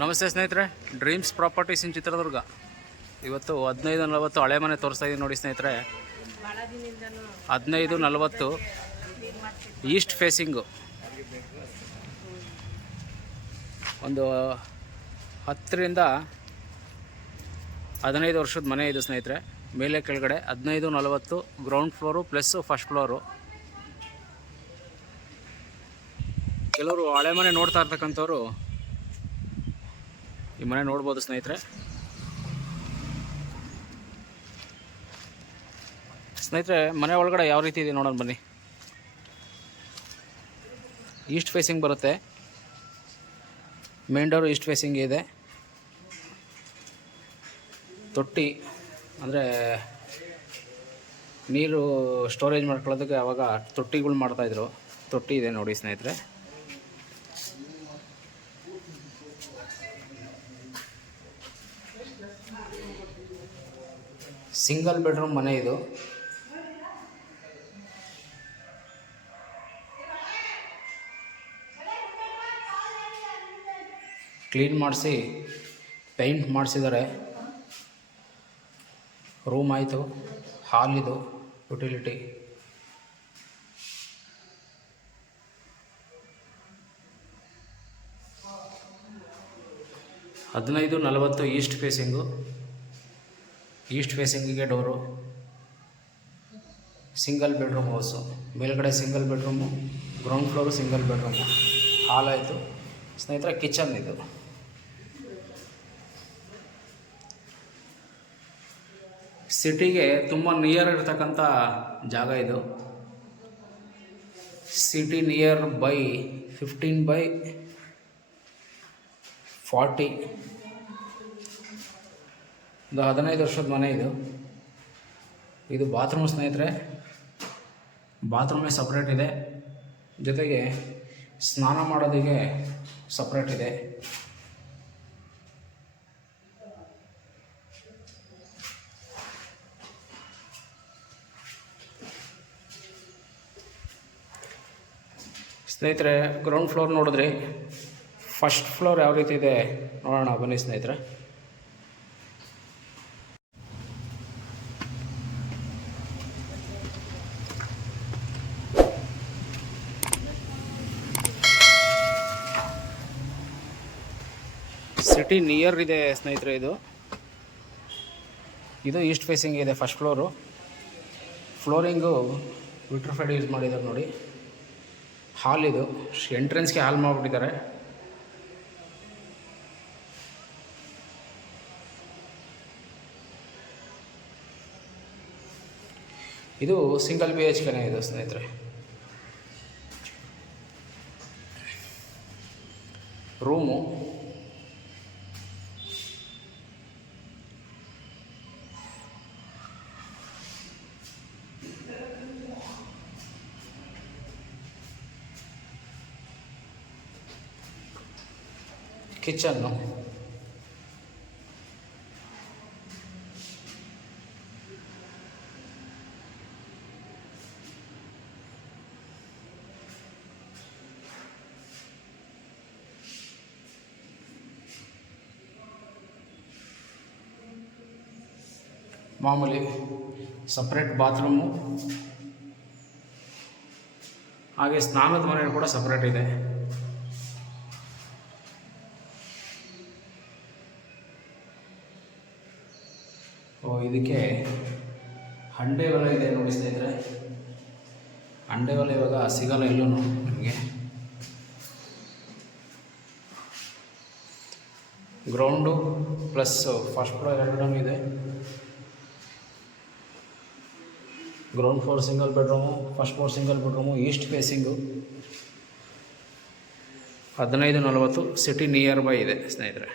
ನಮಸ್ತೆ ಸ್ನೇಹಿತರೆ, dreams properties ಇನ್ ಚಿತ್ರದುರ್ಗ. ಇವತ್ತು 15:40 ಹಳೆ ಮನೆ ತೋರಿಸ್ತಾ ಇದ್ದೀನಿ ನೋಡಿ ಸ್ನೇಹಿತರೆ. 15:40 ಈಸ್ಟ್ ಫೇಸಿಂಗು, ಒಂದು 10ರಿಂದ 15 ವರ್ಷದ ಮನೆ ಇದು ಸ್ನೇಹಿತರೆ. ಮೇಲೆ ಕೆಳಗಡೆ 15:40 ground floor plus first floor. ಕೆಲವರು ಹಳೆ ಮನೆ ನೋಡ್ತಾ ಇರ್ತಕ್ಕಂಥವ್ರು ಈ ಮನೆ ನೋಡ್ಬೋದು ಸ್ನೇಹಿತರೆ. ಮನೆ ಒಳಗಡೆ ಯಾವ ರೀತಿ ಇದೆ ನೋಡೋಣ ಬನ್ನಿ. ಈಸ್ಟ್ ಫೇಸಿಂಗ್ ಬರುತ್ತೆ, ಮೇನ್ ಡೋರು ಈಸ್ಟ್ ಫೇಸಿಂಗ್ ಇದೆ. ತೊಟ್ಟಿ ಅಂದರೆ ನೀರು ಸ್ಟೋರೇಜ್ ಮಾಡ್ಕೊಳ್ಳೋದಕ್ಕೆ ಆವಾಗ ತೊಟ್ಟಿಗಳು ಮಾಡ್ತಾಯಿದ್ರು. ತೊಟ್ಟಿ ಇದೆ ನೋಡಿ ಸ್ನೇಹಿತರೆ. ಸಿಂಗಲ್ ಬೆಡ್ರೂಮ್ ಮನೆ ಇದು. ಕ್ಲೀನ್ ಮಾಡಿಸಿ ಪೇಂಟ್ ಮಾಡಿಸಿದ್ದಾರೆ. ರೂಮ್ ಆಯಿತು, ಹಾಲ್ ಇದು, ಯುಟಿಲಿಟಿ. ಹದಿನೈದು 40 ಈಸ್ಟ್ ಫೇಸಿಂಗು. ಈಸ್ಟ್ ಫೇಸಿಂಗಿಗೆ ಡೋರು. Single bedroom house. ಮೇಲ್ಗಡೆ single bedroom, ground floor single bedroom. Hall ಆಯಿತು ಸ್ನೇಹಿತರೆ. ಕಿಚನ್ ಇದು. ಸಿಟಿಗೆ ತುಂಬ ನಿಯರ್ ಇರ್ತಕ್ಕಂಥ ಜಾಗ ಇದು. City near by 15/40. ಒಂದು 15 ವರ್ಷದ ಮನೆ ಇದು. ಇದು ಬಾತ್ರೂಮ್ ಸ್ನೇಹಿತರೆ. ಬಾತ್ರೂಮೇ ಸಪ್ರೇಟ್ ಇದೆ, ಜೊತೆಗೆ ಸ್ನಾನ ಮಾಡೋದಕ್ಕೆ ಸಪ್ರೇಟ್ ಇದೆ. ಸ್ನೇಹಿತರೆ, ಗ್ರೌಂಡ್ ಫ್ಲೋರ್ ನೋಡಿದ್ರಿ. ಫಸ್ಟ್ ಫ್ಲೋರ್ ಯಾವ ರೀತಿ ಇದೆ ನೋಡೋಣ ಬನ್ನಿ ಸ್ನೇಹಿತರೆ. ಸಿಟಿ ನಿಯರ್ ಇದೆ ಸ್ನೇಹಿತರೆ. ಇದು ಈಸ್ಟ್ ಫೇಸಿಂಗ್ ಇದೆ. First floor. Flooring vitrified use ಮಾಡಿದ್ದಾರೆ ನೋಡಿ. ಹಾಲ್ ಇದು. ಎಂಟ್ರೆನ್ಸ್ಗೆ ಹಾಲ್ ಮಾಡಿಬಿಟ್ಟಿದ್ದಾರೆ. ಇದು ಸಿಂಗಲ್ BHK ಇದು ಸ್ನೇಹಿತರೆ. ರೂಮು. ಕಿಚನ್ನು. ಮಾಮೂಲಿ ಸಪ್ರೇಟ್ ಬಾತ್ರೂಮು, ಹಾಗೆ ಸ್ನಾನದ ಮನೆ ಕೂಡ ಸಪ್ರೇಟ್ ಇದೆ. ಇದಕ್ಕೆ ಹಂಡೆ ಒಲೆ ಇದೆ ನೋಡಿ ಸ್ನೇಹಿತರೆ. ಹಂಡೆ ಒಲೆ ಇವಾಗ ಸಿಗಲ್ಲ ಎಲ್ಲೂ ನಿಮಗೆ. ಗ್ರೌಂಡು ಪ್ಲಸ್ ಫಸ್ಟ್ ಫ್ಲೋರ್ ಎರಡೂ ಇದೆ. Ground floor single bedroom, first floor single bedroom. East facing. 15:40 city nearby ಇದೆ ಸ್ನೇಹಿತರೆ.